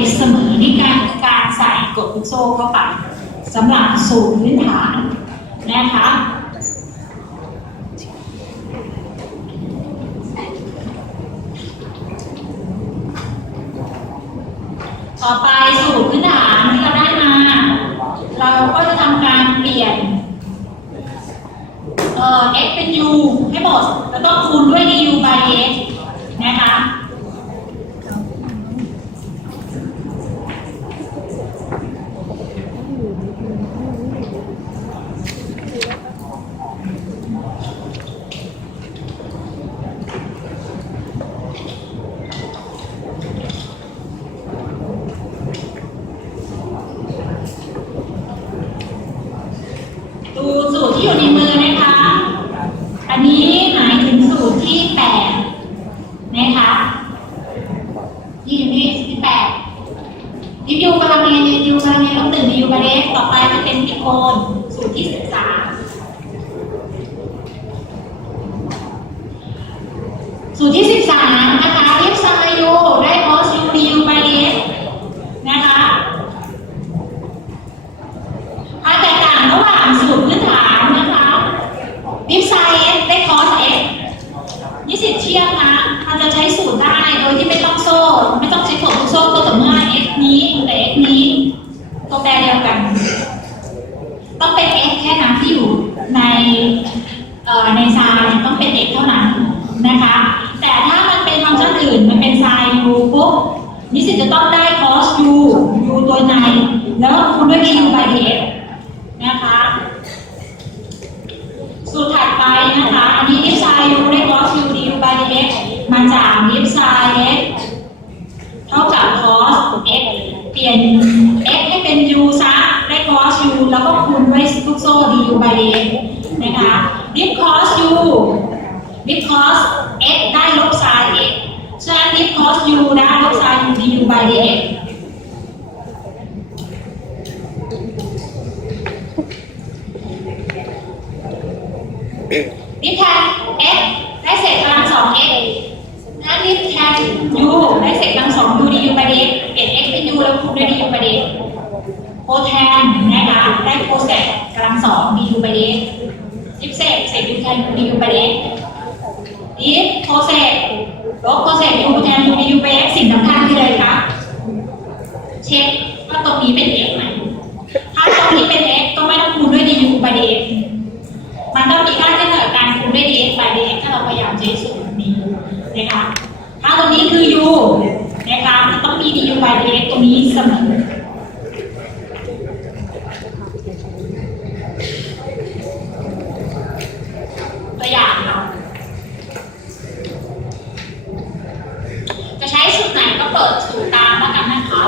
x เสมอนี่การการใส่กดลูกโซ่เข้าไปสำหรับสูตรพื้นฐานนะคะต่อไปสูตรพื้นฐานที่เราได้มา เราก็จะทำการเปลี่ยนเอ่อ x เป็น u ให้หมด แล้วก็คูณด้วย du by x นะคะ ดูสูตรที่อยู่ในมือนะคะ อันนี้หมายถึงสูตรที่แปดนะคะที่อยู่นี่ที่แปดยิบยูกำลังเรียนยูกำลังเรียนต้องตื่นยูบาเรสต่อไปจะเป็นพิโคนสูตรที่สิบสามสูตรที่สิบสามนะคะเรียบซัมอายูได้คอสยูดียูบาเรสนะคะ ความแตกต่างระหว่างสูตรพื้นฐานนะคะวิบไซต์ได้คอสเอสนิสิตเทียบนะ มันจะใช้สูตรได้โดยที่ไม่ต้องโซ่ ไม่ต้องใช้ถั่วโซ่ก็ต่อเมื่อ x นี้แต่ x นี้ตัวแปรเดียวกัน ต้องเป็น x แค่นั้นที่อยู่ใน เอ่อในไซน์ต้องเป็นเอกเท่านั้นนะคะ แต่ถ้ามันเป็นฟังก์ชันอื่นมันเป็นทรายยูปุ๊บนิสิตจะต้องได้คอสยูยูตัวใน แล้วคุณด้วย du by dx นะคะ สูตรถัดไปนะคะ อันนี้ f sin u ได้ cos u du by dx มาจาก f sin x เท่ากับ cos x เปลี่ยน x ให้เป็น u ซะได้ cos u แล้วก็คูณด้วยลูกโซ่ du by dx นะคะ dip cos u dip cos x ได้ลบ sin x ฉะนั้น dip cos u ได้ลบ sin u du by dx นิแทน x ได้เศษกำลังสอง x ถ้านิแทน u ได้เศษกำลังสอง u du by dx เปลี่ยน x เป็น u แล้วคูณด้วย du by dx โคแทนนะคะได้โคเศษกำลังสอง du by dx ยิบเศษเศษ u แทน u du by dx ยิบโคเศษลบโคเศษ u แทน u du by dx สิ่งสำคัญคืออะไรคะเช็คว่าตรงนี้เป็น x ไหมถ้าตรงนี้เป็น x ก็ไม่ต้องคูณด้วย du by dx มันต้องมีค่าเฉลี่ยการคูณด้วย dx by dx ถ้าเราพยายามใช้สูตรนี้นะคะ ถ้าตรงนี้คือ u นะคะมันต้องมี du by dx ตรงนี้เสมอ ตัวอย่างค่ะจะใช้สูตรไหนก็เปิดสูตรตามแล้วกันนะคะ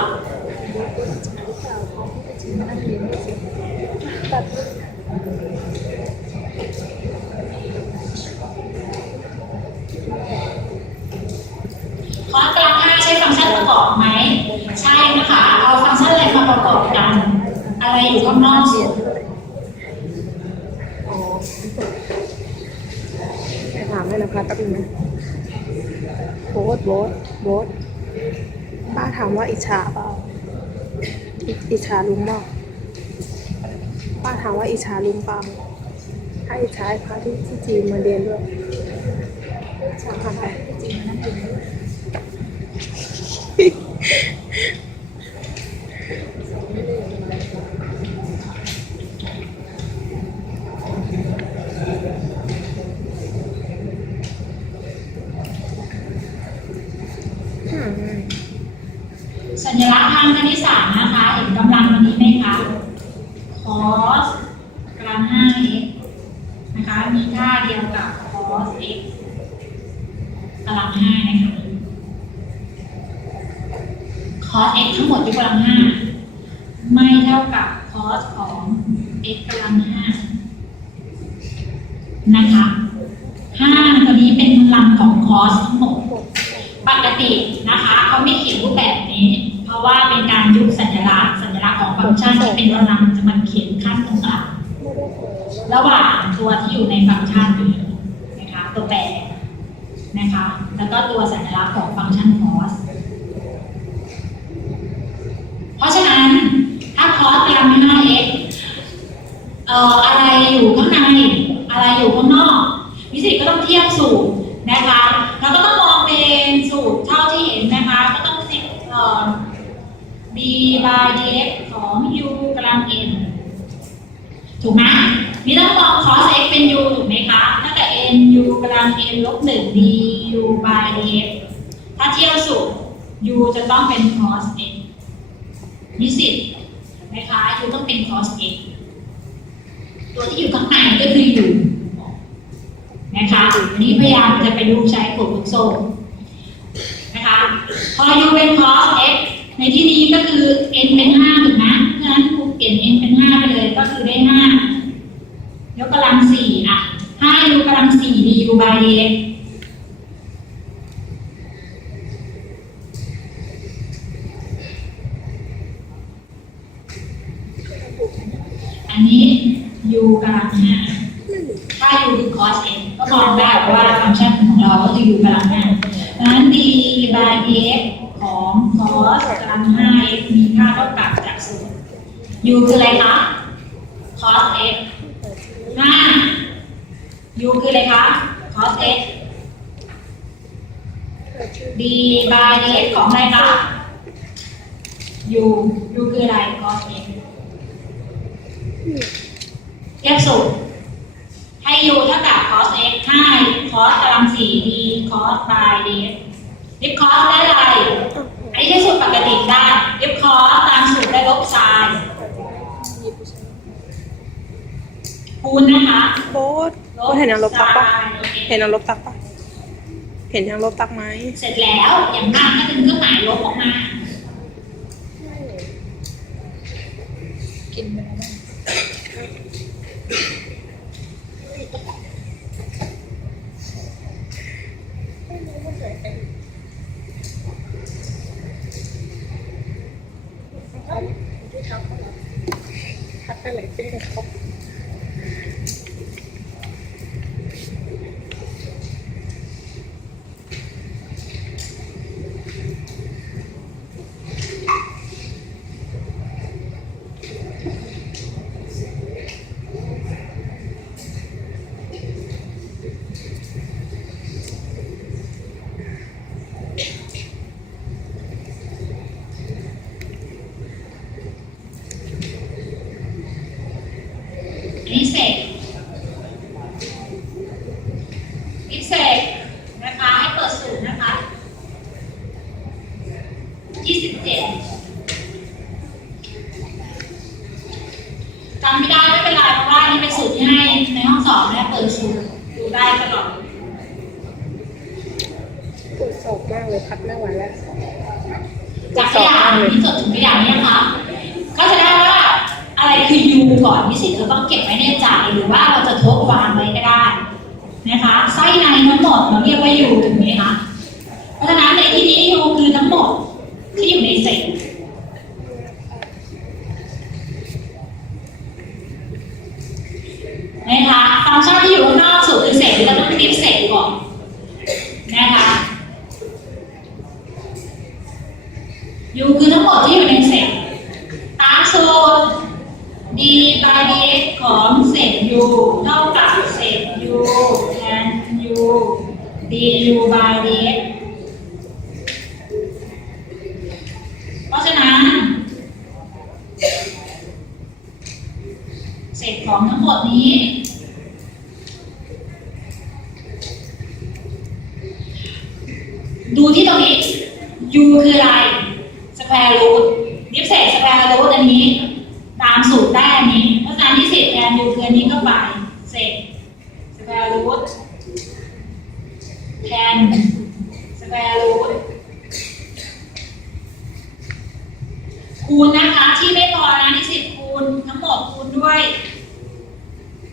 คอร์สกลางห้าใช้ฟังก์ชันประกอบไหม ใช่นะคะ เอาฟังก์ชันอะไรมาประกอบกัน อะไรอยู่ข้างนอกสุด อ๋อไปถามให้นะคะแป๊บนึงนะโบ๊ทโบ๊ทโบ๊ทป้าถามว่าอิจฉาเปล่าอิอิจฉาลุงเปล่าป้าถามว่า อิจฉาลุงปังถ้าอิจฉาให้พาที่ที่จีนมาเรียนด้วยสามพันไปจีนมานั่งกินด้วย ลำของคอสทั้งหมดปกตินะคะเขาไม่เขียนรูปแบบนี้ เพราะว่าเป็นการยุบสัญลักษณ์สัญลักษณ์ของฟังก์ชันที่เป็นรลำจะมันเขียนขั้นตรงกลางระหว่างตัวที่อยู่ในฟังก์ชันนี้นะคะตัวแปรนะคะแล้วก็ตัวสัญลักษณ์ของฟังก์ชันคอสเพราะฉะนั้นถ้าคอสเตามห้าเอ็กอะไรอยู่ n ลบหนึ่ง du by dx ถ้าเทียบสูตร u จะต้องเป็น cos x นิสิตนะคะ u ต้องเป็น cos x ตัวที่อยู่ข้างในก็คือ u นะคะอันนี้พยายามจะไปดูใช้กฎลูกโซ่นะคะพอ u เป็น cos x ในที่นี้ก็คือ n เป็น 5 ถูกไหมเพราะฉะนั้นครูเปลี่ยน n เป็น 5 ไปเลย ก็คือได้ 5 ยกกำลัง 4 อะ 5 u กำลัง 4 du by dx อันนี้ u กำลัง 5 ถ้า u คือ cos n ก็มองได้ว่าฟังก์ชันข อยู่พลังงานดังนั้ดีบาเอ็กของคอสกำลังห้เอ็กมีค่าเท่ากับจากศูนย์ยูคืออะไรคะคอสเอ็กห้ายูคืออะไรคะคอสเอ็กดีบาเอ็กของอะไรคะยูยูคืออะไรคอสเอ็กแก้สูตร ให้ u เท่ากับ cos x 5 cos กำลัง4 d cos by dx ลิฟ cos ได้อะไร อันนี้ใช้สูตรปกติได้ลิฟ cos ตามสูตรได้ลบ sin คูณนะคะโบ๊ทโบ๊ทเห็นยังลบตักปะ sin เห็นยังลบตักปะ เห็นยังลบตักไหม เสร็จแล้วอย่างมากก็เป็นเครื่องหมายลบออกมา กินไปแล้วบ้างพัดอะไรเป็นเขา อันนี้เสร็จพิเศษนะคะ ให้เปิดสูตรนะคะ 27จำไม่ได้ไม่เป็นไรเพราะว่านี่เป็นสูตรที่ให้ในห้องสอบและเปิดสูตรดูได้ตลอด ปวดศอกมากเลยพัดไม่ไหวแล้ว จากตัวอย่างที่จดถึงตัวอย่างเนี่ยนะคะก็จะได้ว่าอะไรคือ U ก่อนที่สิเราต้องเก็บไว้ในใจหรือว่าเราจะทบวางไว้ก็ได้นะคะไส้ในทั้งหมดเราเรียกว่า U ถูกไหมคะเพราะฉะนั้นในที่นี้ U คือทั้งหมดที่อยู่ในเซตนะคะฟังก์ชันที่อยู่ข้างนอกสุดคือเศษเราต้องคลิปเศษก่อนนะคะ U คือทั้งหมดที่อยู่ในเซตตามสูตร d by dx ของเศษ u เท่ากับเศษ u แทน u du by dx เพราะฉะนั้น เศษของทั้งหมดนี้ ดูที่ตรงนี้ u คืออะไร square root ยิบเศษ square root อันนี้ ตามสูตรได้อันนี้ เพราะฉะนั้นที่เศษแทน u คืออันนี้เข้าไป เศษ square root แทน square root คูณนะคะ ที่ไม่พอนะที่สิบคูณทั้งหมดคูณด้วย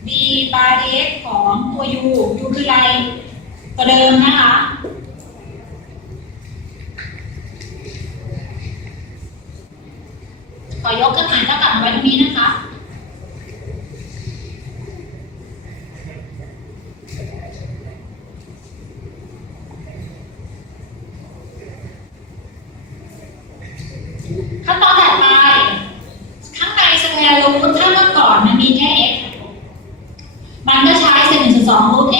b by dx ของตัว u u คืออะไรตัวเดิมนะคะขอยกเครื่องหมายเท่ากับไว้ตรงนี้นะคะ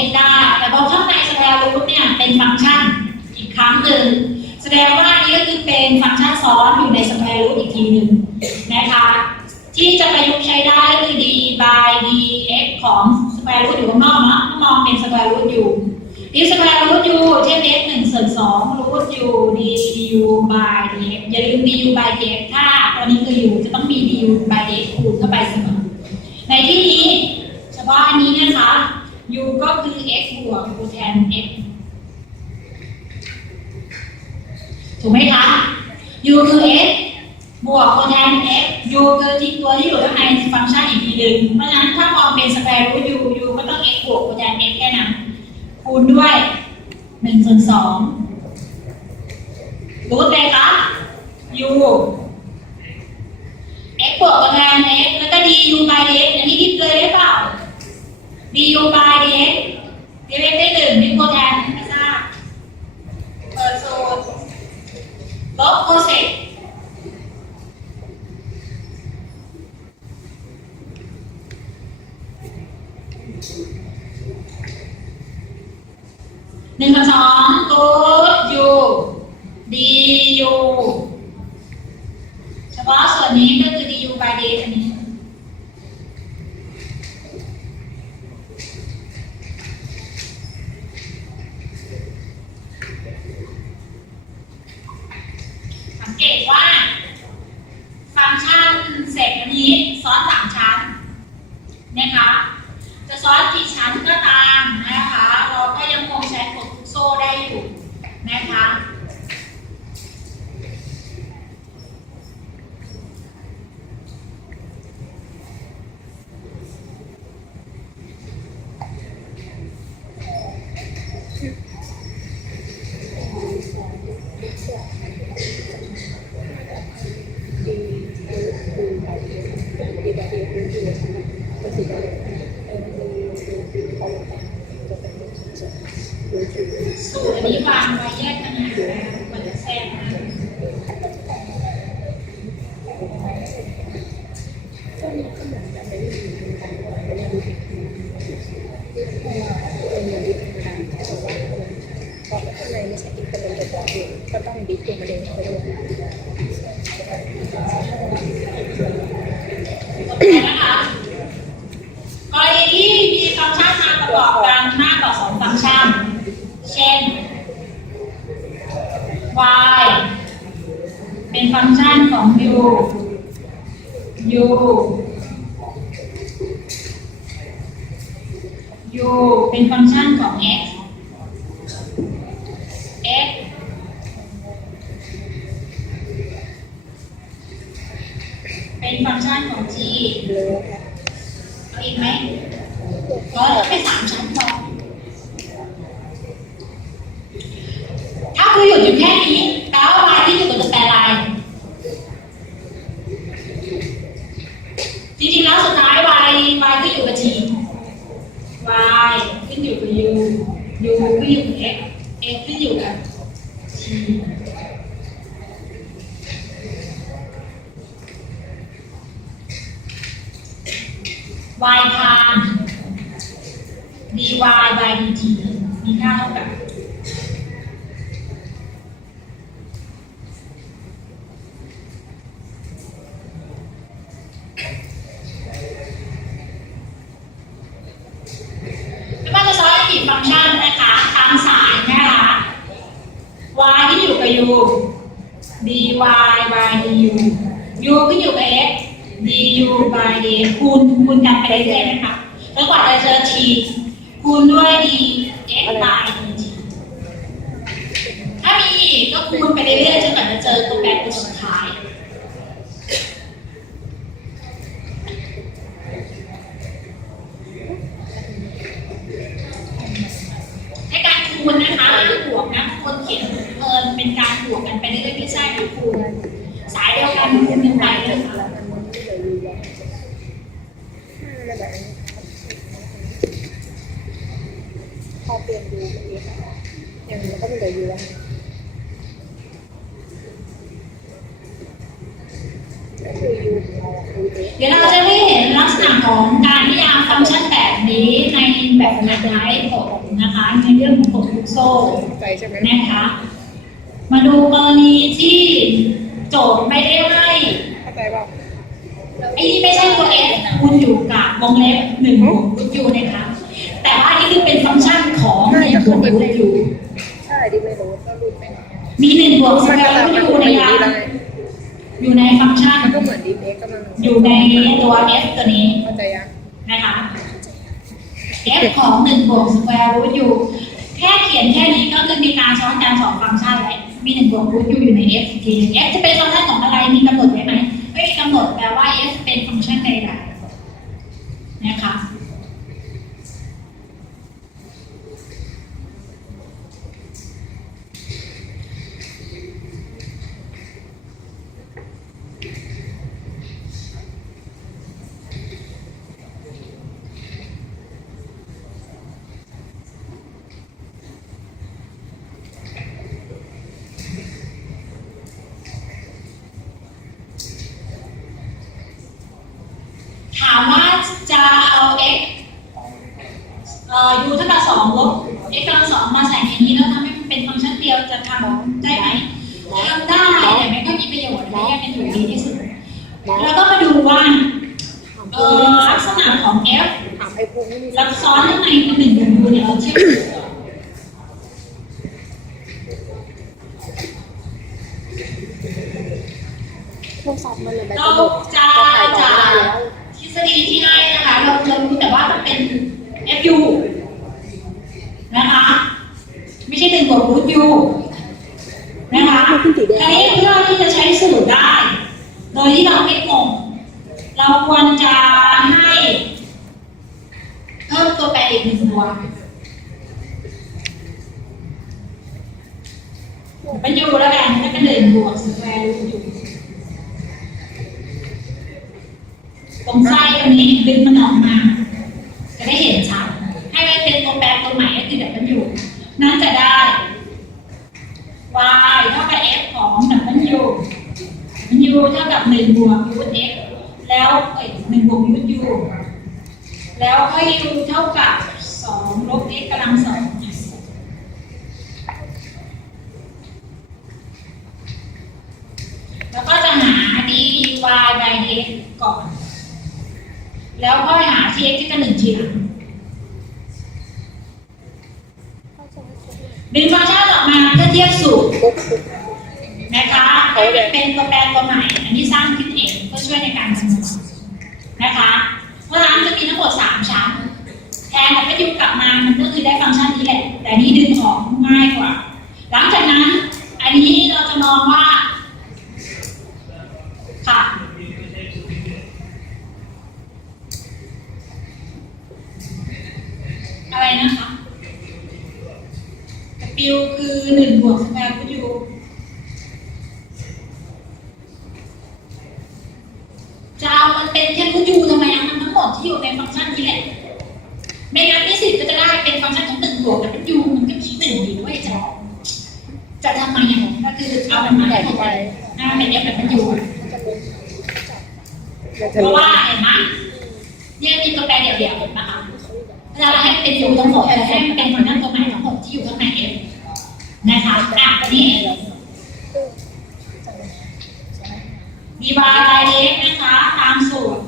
x ได้ แต่พอข้างในสแควร์รูทเนี่ยเป็นฟังก์ชันอีกครั้งหนึ่งแสดงว่านี่ก็คือเป็นฟังก์ชันซ้อนอยู่ในสแควร์รูทอีกทีหนึ่งนะคะที่จะประยุกต์ใช้ได้ก็คือ d by dx ของสแควร์รูทอยู่ข้างนอกเนาะมองเป็นสแควร์รูทอยู่ดีสแควร์รูทยู่เช่น x หนึ่งส่วนสองรูทยู du by dx อย่าลืม du by dx ถ้าตัวนี้คือยู่จะต้องมี du by dx คูณเข้าไปเสมอในที่นี้ เฉพาะอันนี้นะคะ ก็คือ x บวกคูณแทน x ถูกไหมคะ u คือ x บวกคูณแทน x u คือที่ตัวที่อยู่ข้างในฟังก์ชันอีกทีหนึ่งเพราะฉะนั้นถ้ามองเป็นสแควร์รูท u u ก็ต้อง x บวกคูณแทน x แค่นั้นคูณด้วยหนึ่งส่วนสองรูทเลยคะ u x บวกคูณแทน x แล้วก็ du by dx อันนี้คิดเลยได้เปล่า du by dx dx ได้หนึ่งนี่คูณแทนไม่ทราบเปิดสูตรลบโคเซกหนึ่งกับสองกูดยูดียูเฉพาะส่วนนี้ก็คือดียูบายเดอันนี้ สังเกตว่า ฟังก์ชันเสร็จอันนี้ซ้อนสามชั้นนะคะ จะซ้อนกี่ชั้นก็ตามนะคะ เราก็ยังคงใช้กดทุกโซ่ได้อยู่นะคะ สูตร อันนี้วางไว้แยกกันนะมันจะแทรกนะนะคะกรณีที่มีฟังก์ชันมาประกอบกันมากกว่าสองฟังก์ชัน เช่น y เป็นฟังก์ชันของ u u u เป็นฟังก์ชันของ x x เป็นฟังก์ชันของ g เอาอีกไหมก็แค่สามชั้นพอ ถ้าคือหยุดอยู่แค่นี้แปลว่า y ที่อยู่กับตัวแปรลาย จริงๆแล้วสุดท้าย y y ขึ้นอยู่กับ t y ขึ้นอยู่กับ u u ขึ้นอยู่กับ x x ขึ้นอยู่กับ t y พาน dy by dt มีค่าเท่ากับ ไม่ว่าจะใช้กี่ฟังก์ชันนะคะตามสายนะคะ y ที่อยู่กับ u dy by du u ก็อยู่กับ x du by d คูณคูณกันไปเรื่อยๆนะคะแล้วกว่าจะเจอ t คูณด้วย dx by dt ถ้ามีกก็คูณไปเรื่อยๆจนกว่าจะเจอตัวแปรตัวสุดท้าย ในการคูณนะคะบวกนะคนเขียนเออเป็นการบ วกกันไปเรื่อยๆไม่ใช่นะคูณสายเดียวกันคูณกันไปนะคะพอเปลี่ยนดูเองอย่างนี้ก็ไม่เหลืออยู่แล้วก็คือยูของเดี๋ยวเราจะได้เห็นลักษณะของการนิยามฟังก์ชันแบบนี้ในแบบแมทไลท์ผมนะคะในเรื่องของกฎลูกโซ่นะคะ มาดูกรณีที่โจทย์ไม่ได้ให้เข้าใจเปล่าไอ้นี่ไม่ใช่ตัว f คุณอยู่กับวงเล็บหนึ่งบวกรูทยูนะคะแต่ว่าอันนี้คือเป็นฟังก์ชันของหนึ่งบวกรูทยูใช่ดิไม่รู้ก็รู้ไปมีหนึ่งบวกสแควร์รูทยูในยาอยู่ในฟังก์ชันมันก็เหมือนดีเอ็กกำลังอยู่ในตัว f ตัวนี้เข้าใจยังนะคะ f ของหนึ่งบวกสแควร์รูทยูแค่เขียนแค่นี้ก็คือมีการซ้อนกันสองฟังก์ชันแล้ว มีหนึ่งบวกรูทยูอยู่ใน f ทีนึง f จะเป็นฟังก์ชันของอะไรมีกำหนดไว้ไหมไม่มีกำหนดแปลว่า f เป็นฟังก์ชันใดๆนะคะ ถามว่าจะเอา x เอ่อ u เท่ากับสองลบ x กำลังสองมาใส่ในนี้แล้วทำให้มันเป็นฟังก์ชันเดียวจะทำได้ไหมทำได้แต่ไม่ค่อยมีประโยชน์และยังเป็นอยู่ดีที่สุด แล้วก็มาดูว่าเอ่อลักษณะของ f ถามไอ้พงไม่มีลักซ้อนข้างในคือหนึ่งบวก u เนี่ยเราเชื่อโทรศัพท์มันเลยแบบ เรา ระบบ จะ ก็ถ่ายต่อ จะ ไม่ได้แล้ว ทฤษฎีที่ให้นะคะเราเรารู้แต่ว่ามันเป็น fu นะคะ ไม่ใช่หนึ่งบวกรูท u นะคะทีนี้เพื่อที่จะใช้สูตรได้ โดยที่เราไม่งงเรา ควรจะให้เพิ่มตัวแปรอีกหนึ่งตัวเป็นยูแล้วกันแล้วก็หนึ่งบวกสแควร์รูทยูตรงไส้ตรงนี้ดึงมันออกมา จะได้เห็นชัดให้มันเป็นตัวแปรตัวใหม่ก็คือ W นั้นจะได้ y เท่ากับ f ของ W W เท่ากับ1บวก root x แล้วเอ้ย1บวก root u แล้วให้ u เท่ากับ2ลบ x กำลังสองแล้วก็จะหา d y by dx ก่อน แล้วก็หา cx ที่เป็นหนึ่งทีหลังดึงฟังก์ชันออกมาเพื่อเทียบสูตรนะคะให้มันเป็นตัวแปรตัวใหม่ อันนี้สร้างขึ้นเอง พื่อช่วยในการคำนวณนะคะเพราะฉะนั้นจะมีทั้งหมดสามชั้นแทนกับไปยูกลับมามันก็คือได้ฟังก์ชันนี้แหละ แต่นนี้ดึงออกง่ายกว่า หลังจากนั้น อันนี้เราจะมองว่าค่ะอะไรนะคะ W คือหนึ่งบวกสแควร์รูทยูจะเอามันเป็นแค่รูทยูทำไมเอามันทั้งหมดที่ อยู่ในฟังก์ชันนี้แหละไม่งั้นนิสิตก็จะได้เป็นฟังก์ชันของหนึ่งบวกแต่เป็นยูมันก็มีหนึ่งอยู่ด้วยจะจะทำไมอย่างนั้นก็คือเอามันมาให้หมดเลยหน้าเป็นเอฟแบบเป็นยูมันเพราะว่าเห็นไหมเนี่ยมีตัวแปรเดี่ยวๆเห็นปะคะเวลาเราให้เป็นยูทั้งหมดให้มันเป็นฟังก์ชันตัวใหม่ทั้งหมดที่อยู่ข้างในเอฟนะคะอะวันนี้ดีบาร์ไดเอ็กนะคะ ตามสูตร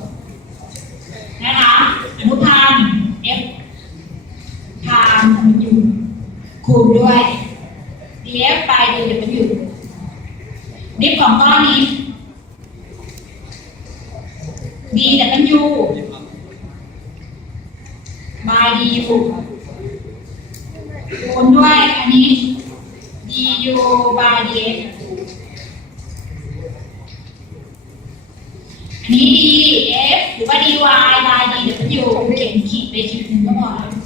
นะคะอนุพันธ์ F พานอยู่คูณด้วย df ไป dw ดิฟของก้อนนี้ dw by du คูณด้วยอันนี้ du by dx อันนี้ df หรือว่า dy by dw เขียนขีดไปขีดหนึ่งก็พอแล้ว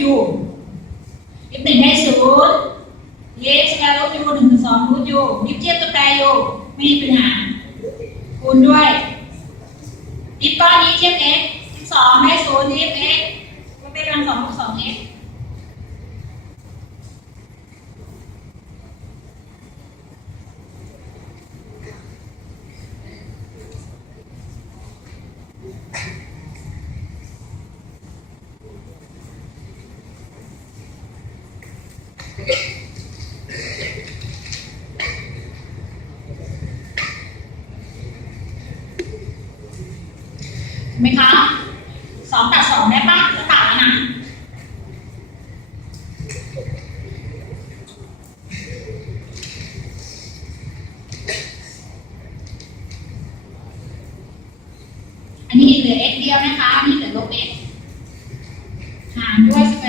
you. If the next word, yes, I will be good in the song with you. If you have to pay you, ไม่มีปัญหาคุณด้วยดิปก้อนนี้เทียบ x สิบสองได้ศูนย์เทียบ x มันเป็นกำลังสองลบสอง x and West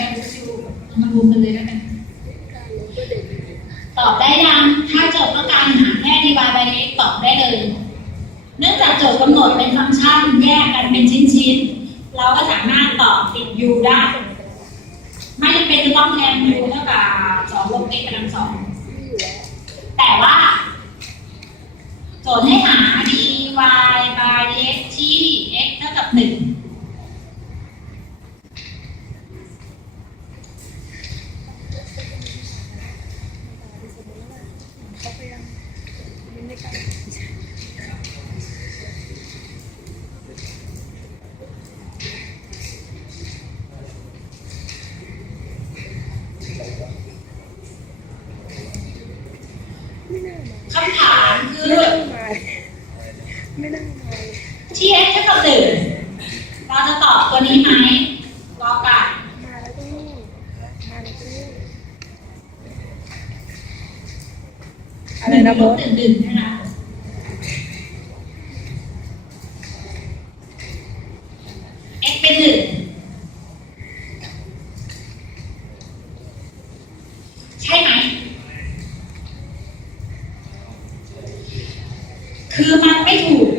คือมันไม่ถูก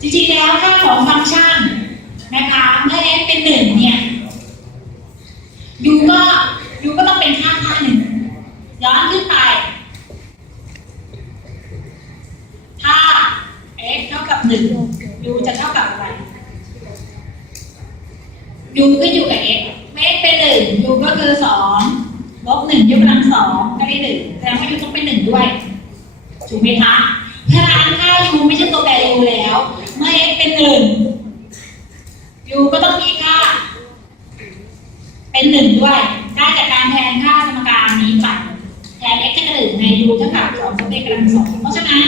จริงๆแล้วค่าของฟังก์ชันนะคะเมื่อ x เป็นหนึ่งเนี่ย ในการสอนเพราะฉะนั้น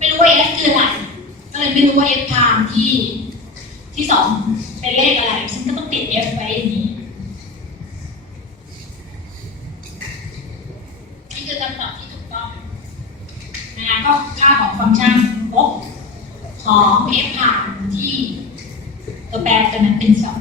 ไม่รู้ว่าเอสคืออะไร ก็เลยไม่รู้ว่าเอสไทม์ที่ที่สองเป็นเลขอะไรฉันก็ต้องติดเอสไว้อย่างนี้นี่คือคำตอบที่ถูกต้องนะก็ค่าของฟังก์ชันลบของ f ผ่านที่ตัวแปรตัวนั้นเป็นสอง